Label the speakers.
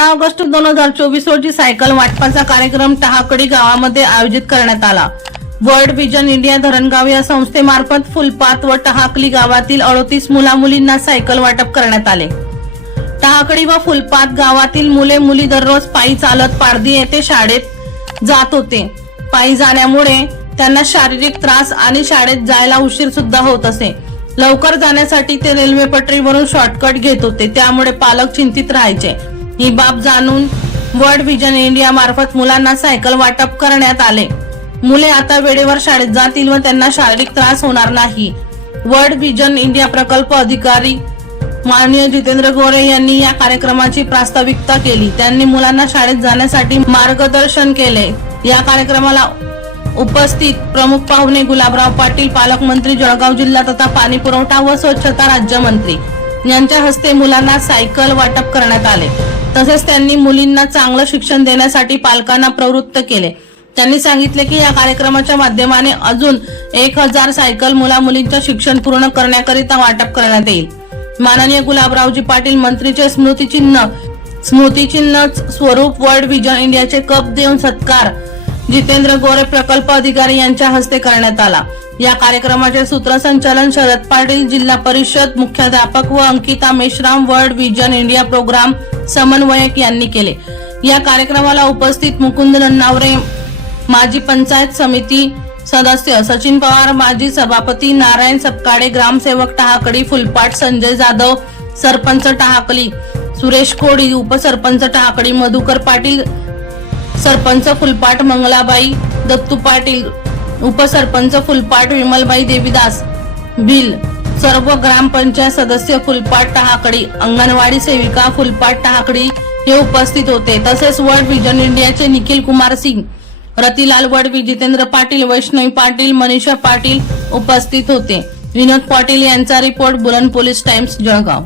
Speaker 1: बारा ऑगस्ट दोन हजार चोवीस रोजी सायकल वाटपाचा कार्यक्रम टहाकडी गावामध्ये आयोजित करण्यात आला. वर्ल्ड विजन इंडिया धरणगाव या संस्थेमार्फत फुलपात व टहाकली गावातील अडोतीस मुलामुलींना सायकल वाटप करण्यात आले. टहाकडी व फुलपात गावातील मुले मुली दररोज पायी चालत पारदी येथे शाळेत जात होते. पायी जाण्यामुळे त्यांना शारीरिक त्रास आणि शाळेत जायला उशीर सुद्धा होत असे. लवकर जाण्यासाठी ते रेल्वे पटरीवरून शॉर्टकट घेत होते. त्यामुळे पालक चिंतित राहायचे. ही बाब जाणून वर्ल्ड व्हिजन इंडिया मार्फत मुलांना सायकल वाटप करण्यात आले. मुले आता वेळेवर शाळेत जातील व त्यांना शारीरिक त्रास होणार नाही. वर्ल्ड व्हिजन इंडिया प्रकल्प अधिकारी माननीय जितेंद्र गोरे यांनी या कार्यक्रमाची प्रास्ताविकता केली. त्यांनी मुलांना शाळेत जाण्यासाठी मार्गदर्शन केले. या कार्यक्रमाला उपस्थित प्रमुख पाहुणे गुलाबराव पाटील पालकमंत्री जळगाव जिल्हा तथा पाणी पुरवठा व स्वच्छता राज्यमंत्री यांच्या हस्ते मुलांना सायकल वाटप करण्यात आले. तसेच त्यांनी मुलींना चांगलं शिक्षण देण्यासाठी पालकांना प्रवृत्त केले. त्यांनी सांगितले की या कार्यक्रमाच्या माध्यमाने अजून एक हजार सायकल मुला मुलींच्या शिक्षण पूर्ण करण्याकरिता वाटप करण्यात येईल. माननीय गुलाबरावजी पाटील मंत्रीचे स्मृतिचिन्ह स्मृतिचिन्ह स्वरूप वर्ल्ड विजन इंडियाचे कप देऊन सत्कार जितेंद्र गोरे प्रकल्प अधिकारी यांच्या हस्ते करण्यात आला. या कार्यक्रमाचे सूत्रसंचालन शरद पाटील जिल्हा परिषद मुख्याध्यापक व Ankita Meshram world vision India program समन्वयक यांनी केले. या कार्यक्रमाला उपस्थित मुकुंद नन्नावरे माजी पंचायत समिती सदस्य सचिन पवार माजी सभापती नारायण सपकाळे ग्रामसेवक टहाकडी फुलपाट संजय जाधव सरपंच टहाकली सुरेश कोडी उपसरपंच टहाकडी मधुकर पाटील सरपंच फुलपाट मंगलाबाई दत्तू पाटील उपसरपंच फुलपाट विमलबाई देवीदास बिल सर्व ग्रामपंचायत सदस्य फुलपाट टहाकडी अंगणवाडी सेविका फुलपाट टहाकडी हे उपस्थित होते. तसेच वर्ल्ड विजन इंडियाचे निखिल कुमार सिंग रतिलाल वडवी जितेंद्र पाटील वैष्णवी पाटील मनीषा पाटील उपस्थित होते. विनोद पाटील यांचा रिपोर्ट बुलंद पोलीस टाइम्स जळगाव.